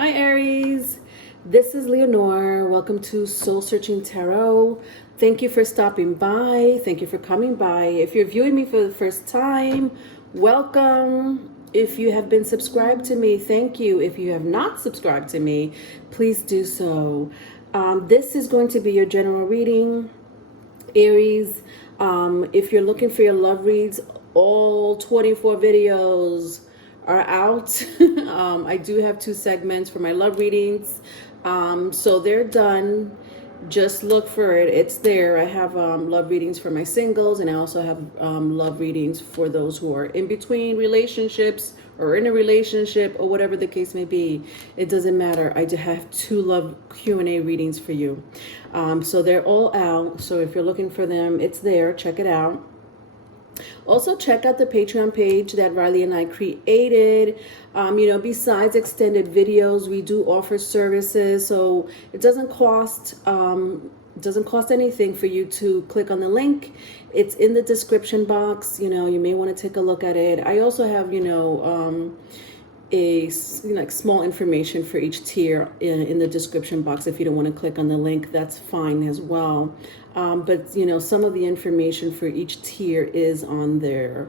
Hi Aries, this is Leonore. Welcome to Soul Searching Tarot. Thank you for stopping by. Thank you for coming by. If you're viewing me for the first time, welcome. If you have been subscribed to me, thank you. If you have not subscribed to me, please do so. This is going to be your general reading, Aries. If you're looking for your love reads, all 24 videos are out. I do have 2 segments for my love readings, so they're done. Just look for it. It's there. I have love readings for my singles, and I also have love readings for those who are in between relationships or in a relationship or whatever the case may be. It doesn't matter. I do have 2 love Q&A readings for you. So they're all out. So if you're looking for them, it's there. Check it out. Also, check out the Patreon page that Riley and I created. Besides extended videos, we do offer services, so it doesn't cost anything for you to click on the link. It's in the description box. You may want to take a look at it. I also have small information for each tier in the description box. If you don't want to click on the link, that's fine as well. But some of the information for each tier is on there.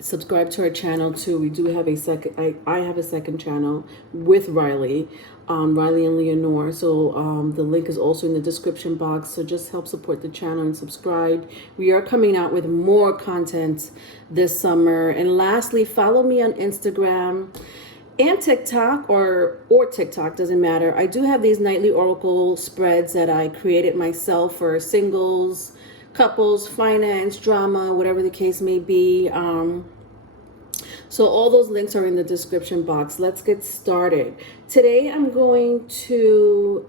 Subscribe to our channel too. We do have a second, I have a second channel with Riley, Riley and Leonore. So the link is also in the description box. So just help support the channel and subscribe. We are coming out with more content this summer. And lastly, follow me on Instagram and TikTok, or TikTok, doesn't matter. I do have these nightly oracle spreads that I created myself for singles, couples, finance, drama, whatever the case may be. So all those links are in the description box. Let's get started. Today I'm going to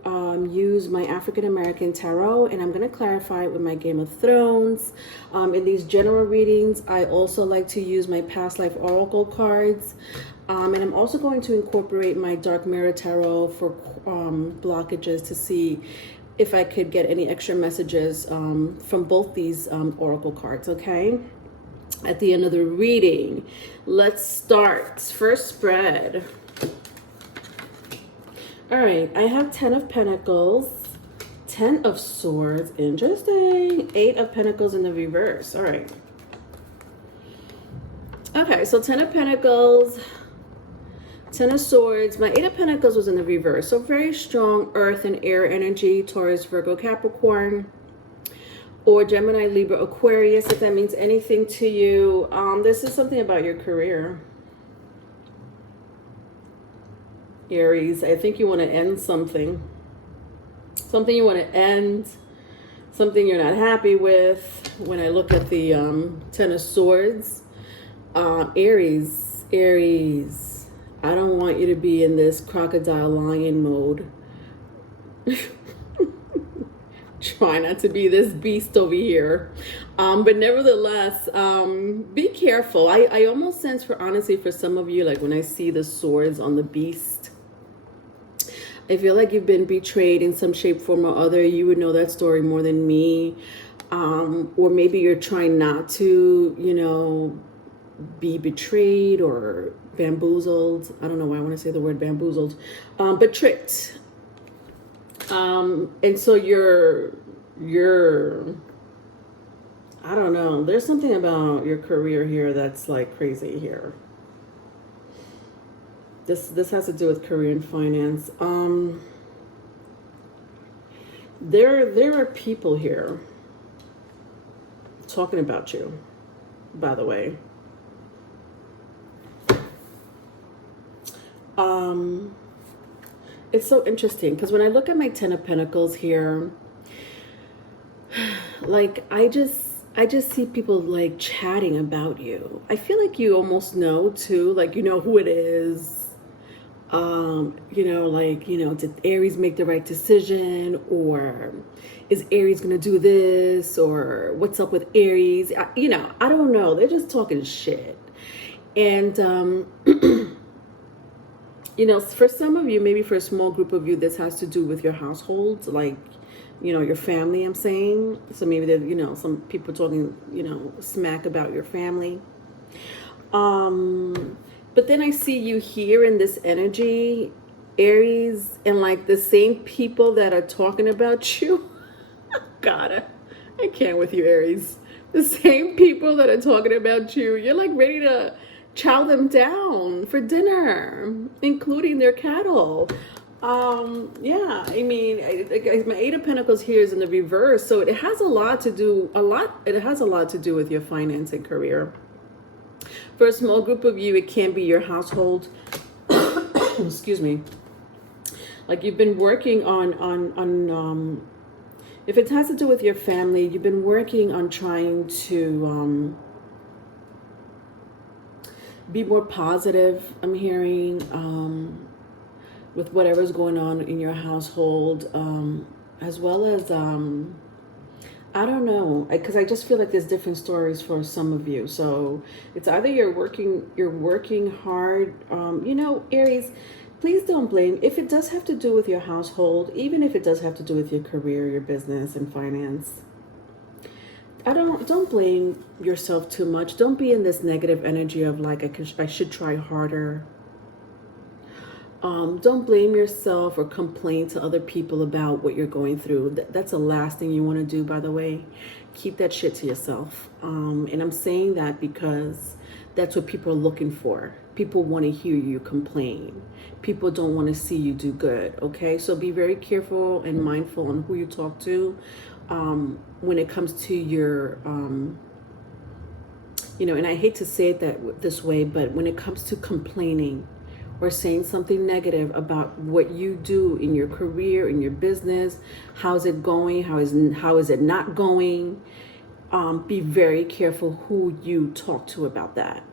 use my African American tarot, and I'm going to clarify it with my Game of Thrones. In these general readings, I also like to use my past life oracle cards. And I'm also going to incorporate my Dark Mirror Tarot for blockages to see if I could get any extra messages from both these oracle cards, okay? At the end of the reading. Let's start. First spread. All right, I have 10 of Pentacles, 10 of Swords, interesting, 8 of Pentacles in the reverse. All right. Okay, so 10 of Pentacles, 10 of Swords. My 8 of Pentacles was in the reverse. So very strong earth and air energy, Taurus, Virgo, Capricorn, or Gemini, Libra, Aquarius, if that means anything to you. This is something about your career. Aries, I think you want to end something. Something you want to end. Something you're not happy with. When I look at the 10 of Swords. Aries, I don't want you to be in this crocodile lion mode. Try not to be this beast over here. But nevertheless, be careful. I almost sense, honestly, for some of you, like when I see the swords on the beast, I feel like you've been betrayed in some shape, form, or other. You would know that story more than me. Or maybe you're trying not to, be betrayed or bamboozled. I don't know why I want to say the word bamboozled, but tricked. And so you're, I don't know. There's something about your career here that's like crazy here. This has to do with career and finance. There are people here talking about you, by the way. It's so interesting because when I look at my 10 of Pentacles here, like I just see people like chatting about you. I feel like you almost know too, like who it is. Did Aries make the right decision, or is Aries gonna do this, or what's up with Aries? I don't know. They're just talking shit. And for some of you, maybe for a small group of you, this has to do with your household, like, your family, I'm saying. So maybe there, some people talking, smack about your family. But then I see you here in this energy, Aries, and like the same people that are talking about you. God, I can't with you, Aries. The same people that are talking about you, you're like ready to chow them down for dinner, including their cattle. Yeah, I mean, my Eight of Pentacles here is in the reverse, so it has a lot to do, it has a lot to do with your finance and career. For a small group of you, it can be your household. Excuse me. Like you've been working on if it has to do with your family, you've been working on trying to be more positive, I'm hearing, with whatever's going on in your household, as well as, I don't know, because I just feel like there's different stories for some of you. So it's either you're working hard, you know, Aries, please don't blame. If it does have to do with your household, even if it does have to do with your career, your business and finance, don't blame yourself too much. Don't be in this negative energy of like, I should try harder. Don't blame yourself or complain to other people about what you're going through. That's the last thing you want to do, by the way. Keep that shit to yourself. And I'm saying that because that's what people are looking for. People want to hear you complain. People don't want to see you do good, okay? So be very careful and mindful on who you talk to when it comes to your, you know, and I hate to say it this way, but when it comes to complaining, or saying something negative about what you do in your career, in your business, how's it going, how is it not going, be very careful who you talk to about that.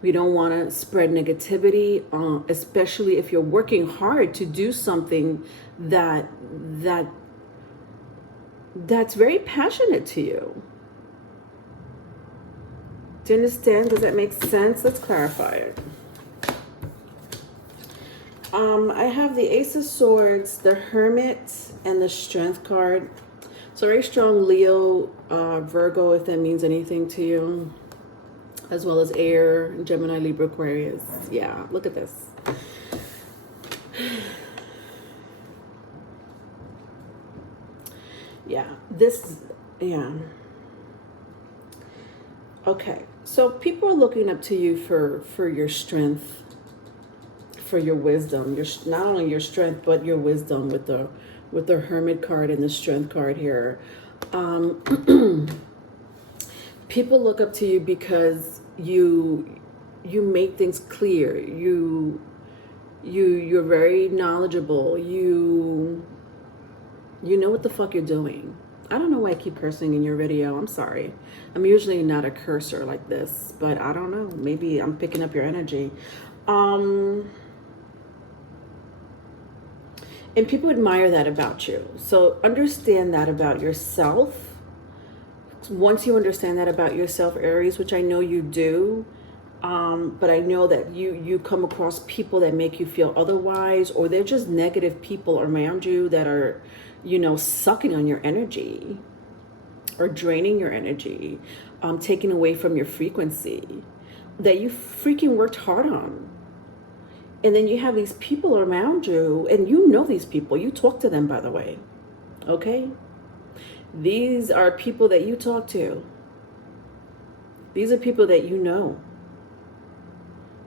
We don't want to spread negativity, especially if you're working hard to do something that's very passionate to you. Do you understand? Does that make sense? Let's clarify it. I have the Ace of Swords, the Hermit, and the Strength card. So very strong Leo, Virgo, if that means anything to you, as well as Air, Gemini, Libra, Aquarius. Yeah, look at this. Yeah. Okay, so people are looking up to you for your strength, for your wisdom, not only your strength but your wisdom with the Hermit card and the Strength card here. People look up to you because you make things clear. You're very knowledgeable. You know what the fuck you're doing. I don't know why I keep cursing in your video. I'm sorry. I'm usually not a cursor like this, but I don't know. Maybe I'm picking up your energy. And people admire that about you. So understand that about yourself. Once you understand that about yourself, Aries, which I know you do, but I know that you come across people that make you feel otherwise, or they're just negative people around you that are, you know, sucking on your energy or draining your energy, taking away from your frequency that you freaking worked hard on. And then you have these people around you, and you know these people. You talk to them, by the way. Okay? These are people that you talk to. These are people that you know.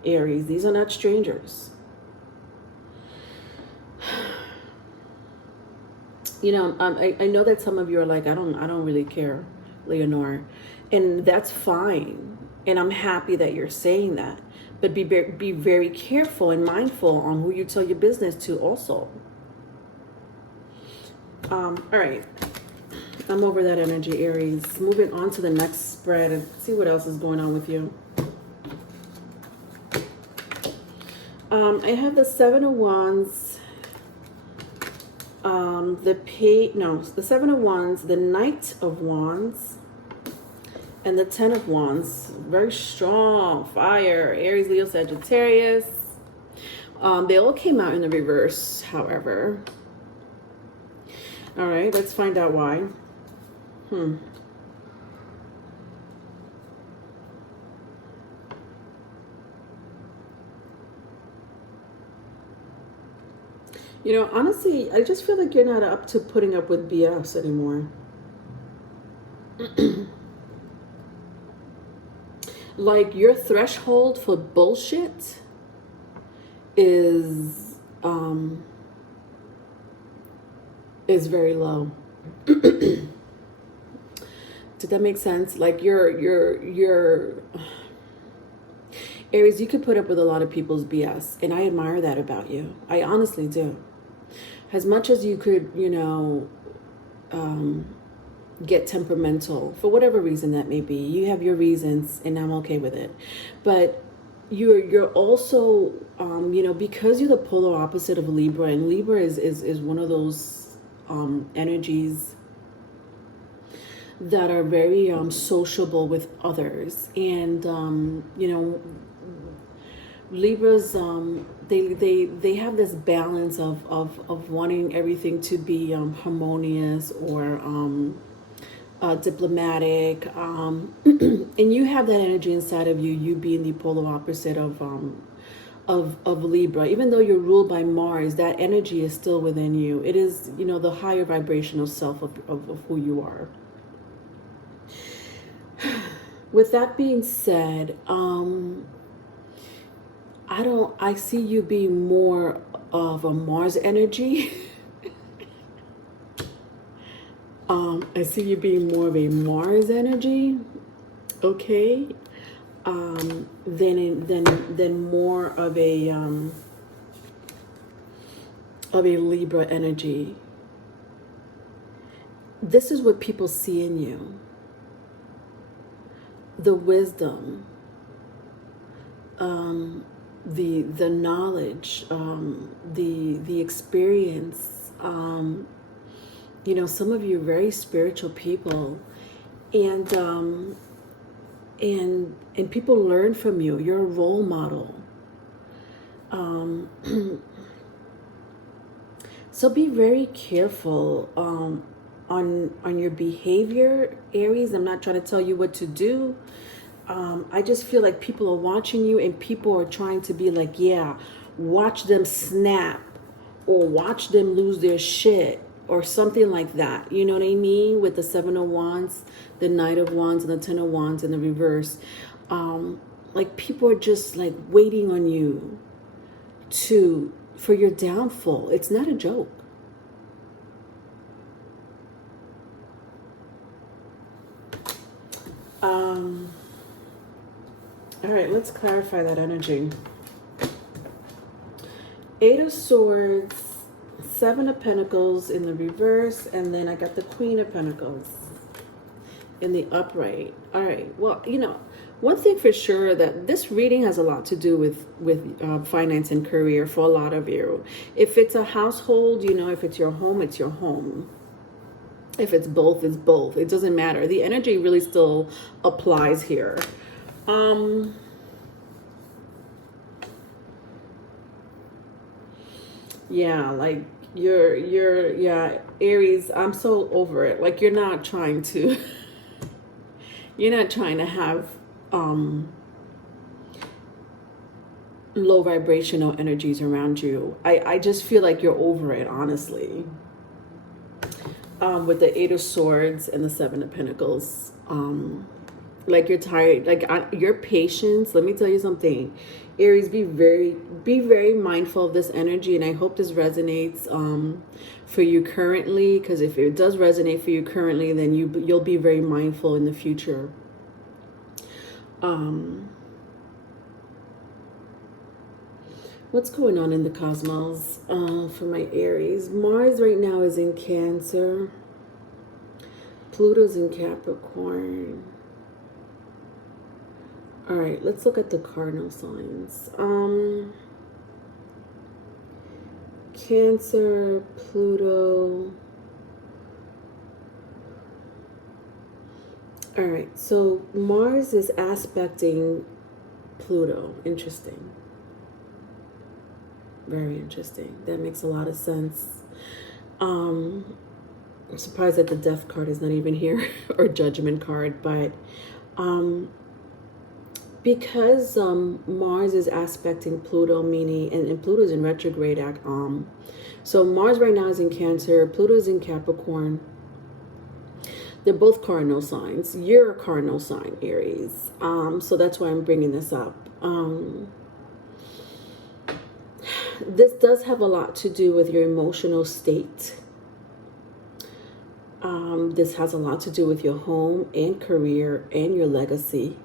Aries, these are not strangers. You know, I know that some of you are like, I don't really care, Leonore. And that's fine. And I'm happy that you're saying that. But be very careful and mindful on who you tell your business to also. All right. I'm over that energy, Aries. Moving on to the next spread and see what else is going on with you. I have the Seven of Wands, the Seven of Wands, the Knight of Wands, and the Ten of Wands. Very strong fire. Aries, Leo, Sagittarius. They all came out in the reverse, however. All right, let's find out why. You know, honestly, I just feel like you're not up to putting up with BS anymore. Like your threshold for bullshit is is very low. Did that make sense? Like you're Aries, you could put up with a lot of people's BS, and I admire that about you. I honestly do. As much as you could, get temperamental for whatever reason that may be. You have your reasons, and I'm okay with it. But you're also, because you're the polar opposite of Libra, and Libra is one of those energies that are very sociable with others, and Libras, they have this balance of wanting everything to be harmonious or diplomatic, and you have that energy inside of you. You being the polar opposite of Libra, even though you're ruled by Mars, that energy is still within you. It is, the higher vibrational self of who you are. With that being said, I see you being more of a Mars energy. I see you being more of a Mars energy, okay, than more of a Libra energy. This is what people see in you: the wisdom, the knowledge, the experience. Some of you are very spiritual people, and people learn from you. You're a role model. So be very careful on your behavior, Aries. I'm not trying to tell you what to do. I just feel like people are watching you, and people are trying to be like, yeah, watch them snap or watch them lose their shit or something like that. You know what I mean? With the 7 of Wands, the Knight of Wands, and the 10 of Wands in the reverse. Like people are just like waiting on you for your downfall. It's not a joke. All right, let's clarify that energy. 8 of Swords, 7 of Pentacles in the reverse, and then I got the Queen of Pentacles in the upright. All right, well, one thing for sure, that this reading has a lot to do with finance and career for a lot of you. If it's a household, if it's your home, it's your home. If it's both, it's both. It doesn't matter. The energy really still applies here. Yeah, like yeah, Aries, I'm so over it. Like you're not trying to have low vibrational energies around you. I just feel like you're over it, honestly. With the 8 of Swords and the 7 of Pentacles. Like you're tired, like your patience. Let me tell you something, Aries, be very mindful of this energy, and I hope this resonates for you currently, because if it does resonate for you currently, then you'll be very mindful in the future. What's going on in the cosmos for my Aries? Mars right now is in Cancer. Pluto's in Capricorn. All right, let's look at the cardinal signs. Cancer, Pluto. All right, so Mars is aspecting Pluto. Interesting. Very interesting. That makes a lot of sense. I'm surprised that the Death card is not even here, or Judgment card, but because Mars is aspecting Pluto, meaning, and Pluto is in retrograde. So Mars right now is in Cancer, Pluto is in Capricorn. They're both cardinal signs. You're a cardinal sign, Aries. So that's why I'm bringing this up. This does have a lot to do with your emotional state. This has a lot to do with your home and career and your legacy.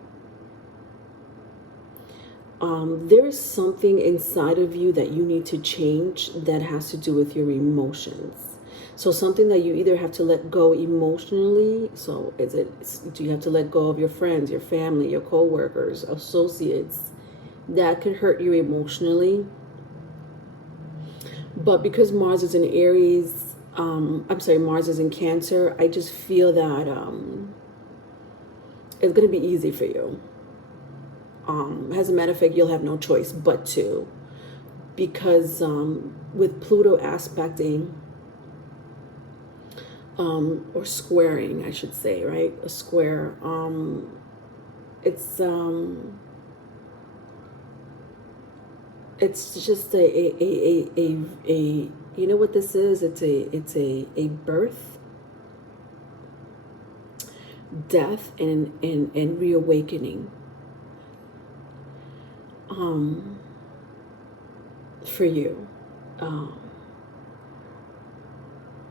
There is something inside of you that you need to change that has to do with your emotions. So something that you either have to let go emotionally. So do you have to let go of your friends, your family, your co-workers, associates that could hurt you emotionally? But because Mars is in Aries, Mars is in Cancer, I just feel that it's going to be easy for you. As a matter of fact, you'll have no choice but to. Because with Pluto aspecting, or squaring, I should say, right? A square. It's just a you know what this is? It's a birth, death, and reawakening. For you.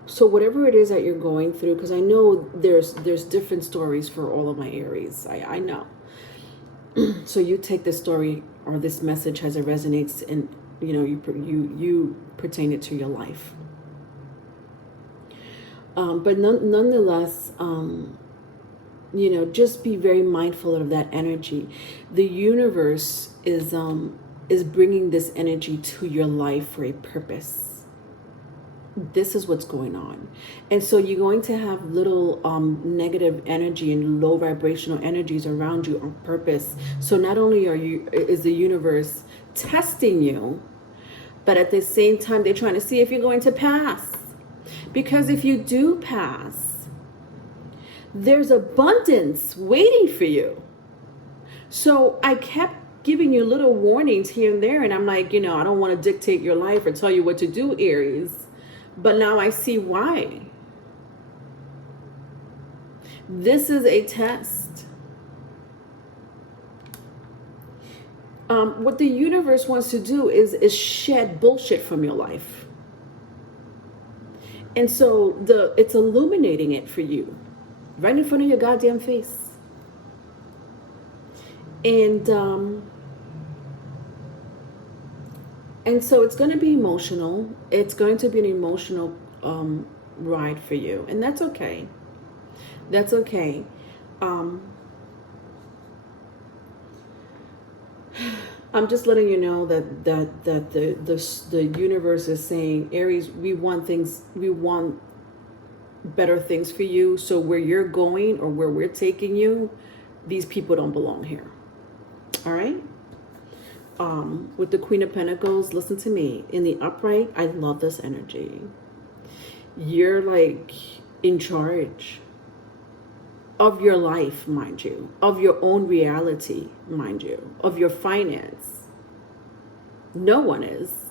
So whatever it is that you're going through, because I know there's different stories for all of my Aries. I know. So you take this story or this message as it resonates, and you pertain it to your life. But nonetheless, just be very mindful of that energy. The universe is bringing this energy to your life for a purpose. This is what's going on. And so you're going to have little negative energy and low vibrational energies around you on purpose. So not only is the universe testing you, but at the same time, they're trying to see if you're going to pass. Because if you do pass, there's abundance waiting for you. So I kept giving you little warnings here and there, and I'm like, I don't want to dictate your life or tell you what to do, Aries. But now I see why. This is a test. What the universe wants to do is shed bullshit from your life. And so it's illuminating it for you right in front of your goddamn face. And so it's going to be emotional. It's going to be an emotional ride for you. And that's okay. That's okay. I'm just letting you know that the universe is saying, Aries, we want better things for you. So where you're going or where we're taking you, these people don't belong here. All right? With the Queen of Pentacles, listen to me. In the upright, I love this energy. You're like in charge of your life, mind you, of your own reality, mind you, of your finance. No one is.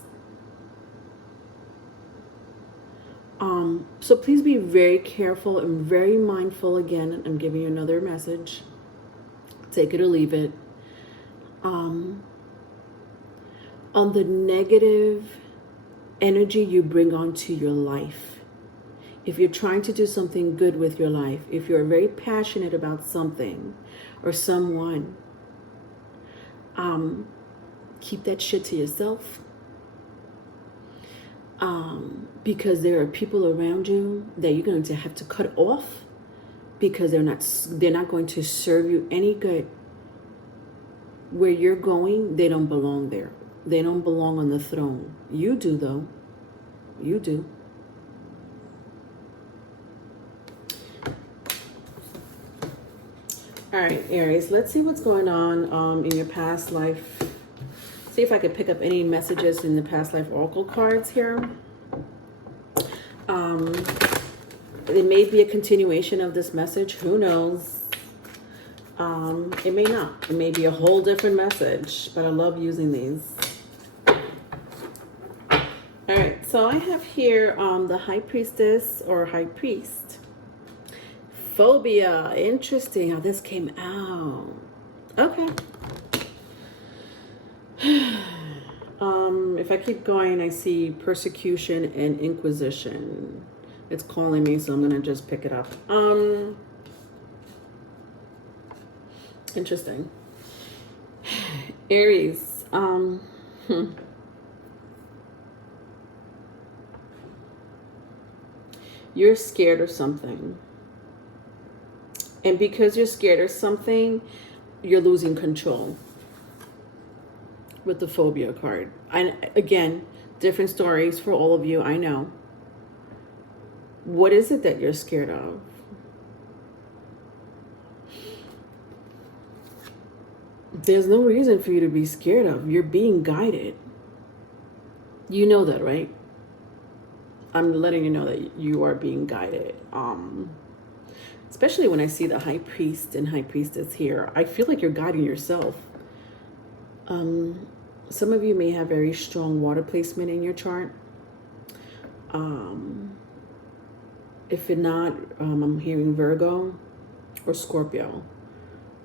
So please be very careful and very mindful. Again, I'm giving you another message. Take it or leave it. On the negative energy you bring onto your life. If you're trying to do something good with your life, if you're very passionate about something or someone, keep that shit to yourself. Because there are people around you that you're going to have to cut off because they're not going to serve you any good. Where you're going, they don't belong there. They don't belong on the throne. You do, though. You do. All right, Aries, let's see what's going on in your past life. See if I could pick up any messages in the past life oracle cards here. It may be a continuation of this message. Who knows? It may not. It may be a whole different message, but I love using these. All right, so I have here the High Priestess or High Priest. Phobia. Interesting how this came out. Okay. If I keep going, I see persecution and inquisition. It's calling me, so I'm gonna just pick it up. Interesting. Aries. You're scared of something. And because you're scared of something, you're losing control. With the phobia card. And again, different stories for all of you, I know. What is it that you're scared of? There's no reason for you to be scared of. You're being guided. You know that, right? I'm letting you know that you are being guided. Especially when I see the High Priest and High Priestess here, I feel like you're guiding yourself. Some of you may have very strong water placement in your chart. If you're not, I'm hearing Virgo or Scorpio.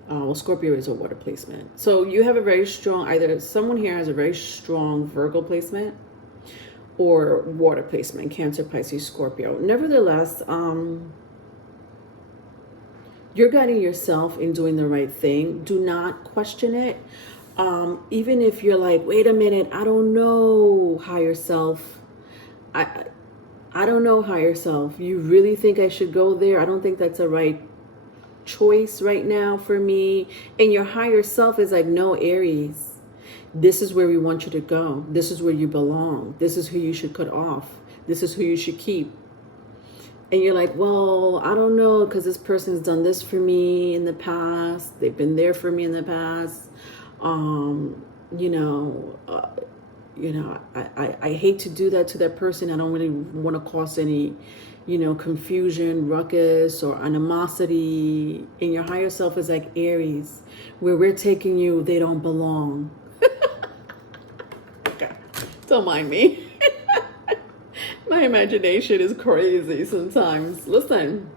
Well, Scorpio is a water placement. So you have a very strong, either someone here has a very strong Virgo placement or water placement, Cancer, Pisces, Scorpio. Nevertheless, you're guiding yourself in doing the right thing. Do not question it. Even if you're like, wait a minute, I don't know, higher self. I don't know, higher self. You really think I should go there? I don't think that's a right choice right now for me. And your higher self is like, no, Aries. This is where we want you to go. This is where you belong. This is who you should cut off. This is who you should keep. And you're like, well, I don't know, because this person's done this for me in the past. They've been there for me in the past. I hate to do that to that person. I don't really want to cause any, confusion, ruckus, or animosity. And your higher self is like, Aries, where we're taking you, they don't belong. Okay, don't mind me. My imagination is crazy sometimes. Listen.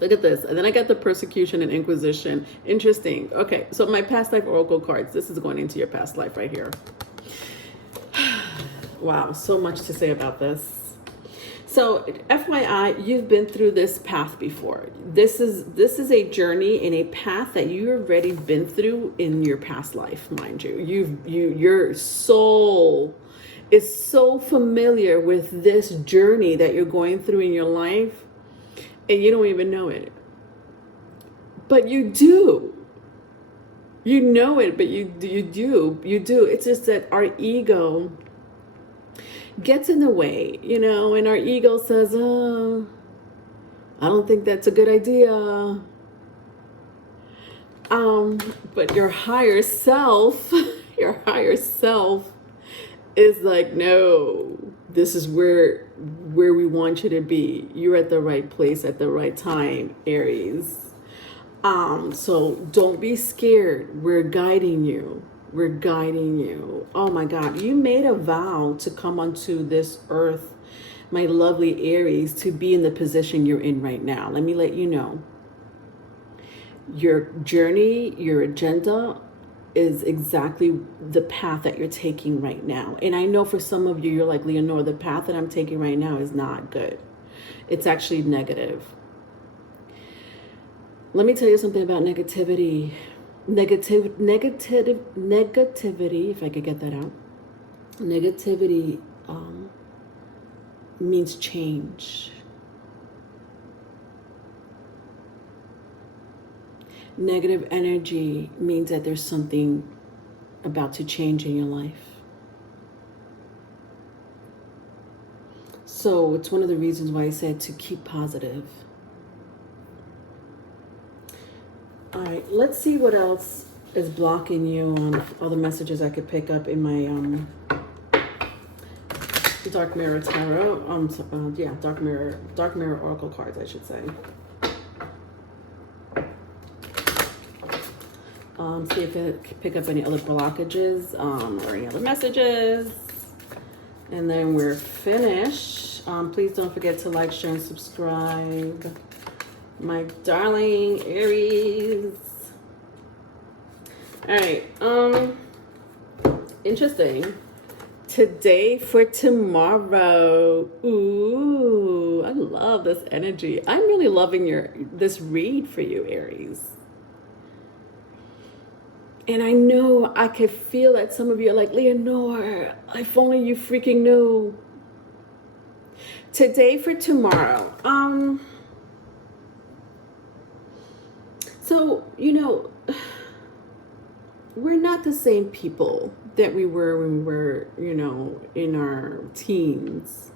Look at this. And then I got the persecution and inquisition. Interesting. Okay, so my past life oracle cards. This is going into your past life right here. Wow, so much to say about this. So FYI, you've been through this path before. This is a journey in a path that you've already been through in your past life, mind you. Your soul is so familiar with this journey that you're going through in your life. And you don't even know it. But you do. You know it, but you do. It's just that our ego gets in the way, and our ego says, oh, I don't think that's a good idea. But your higher self is like, no, this is where we want you to be. You're at the right place at the right time, Aries. So don't be scared. We're guiding you. We're guiding you. Oh my God. You made a vow to come onto this earth, my lovely Aries, to be in the position you're in right now. Let me let you know. Your journey, your agenda is exactly the path that you're taking right now. And I know for some of you, you're like, Leonore, the path that I'm taking right now is not good. It's actually negative. Let me tell you something about negativity. Negativity, if I could get that out. Negativity means change. Negative energy means that there's something about to change in your life. So it's one of the reasons why I said to keep positive. All right, let's see what else is blocking you on all the messages I could pick up in my Dark Mirror Tarot. Dark Mirror Oracle cards, I should say. See if it pick up any other blockages or any other messages. And then we're finished. Please don't forget to like, share, and subscribe. My darling Aries. All right. Interesting. Today for tomorrow. Ooh, I love this energy. I'm really loving this read for you, Aries. And I know I could feel that some of you are like, Leonore, if only you freaking knew. Today for tomorrow. So, we're not the same people that we were when we were, in our teens.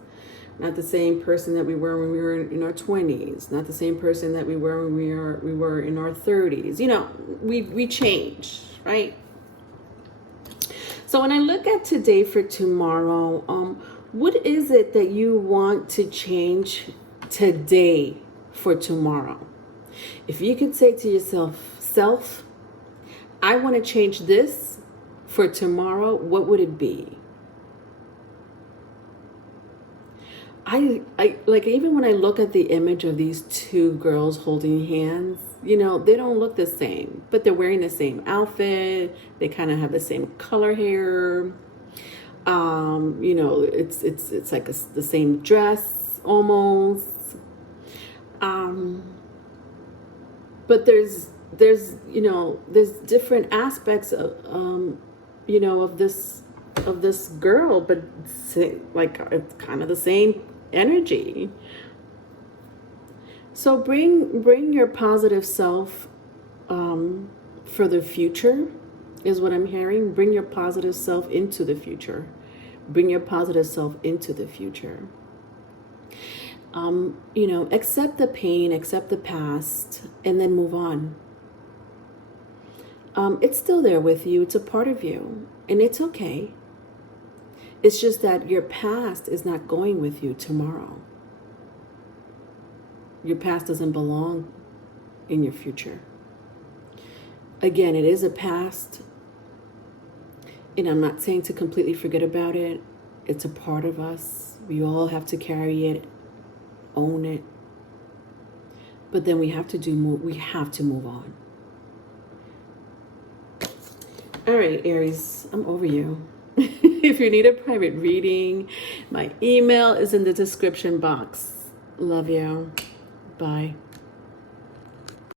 Not the same person that we were when we were in our 20s. Not the same person that we were when we were in our 30s. We change, right? So when I look at today for tomorrow, what is it that you want to change today for tomorrow? If you could say to yourself, self, I want to change this for tomorrow, what would it be? I like, even when I look at the image of these two girls holding hands, they don't look the same, but they're wearing the same outfit. They kind of have the same color hair. It's like the same dress almost. But there's different aspects of this girl, but like it's kind of the same energy. So bring your positive self for the future is what I'm hearing. Bring your positive self into the future. Bring your positive self into the future. Accept the pain, accept the past, and then move on. It's still there with you. It's a part of you, and it's okay. It's just that your past is not going with you tomorrow. Your past doesn't belong in your future. Again, it is a past, and I'm not saying to completely forget about it. It's a part of us. We all have to carry it, own it. But then we have to move on. All right, Aries, I'm over you. If you need a private reading, my email is in the description box. Love you. Bye.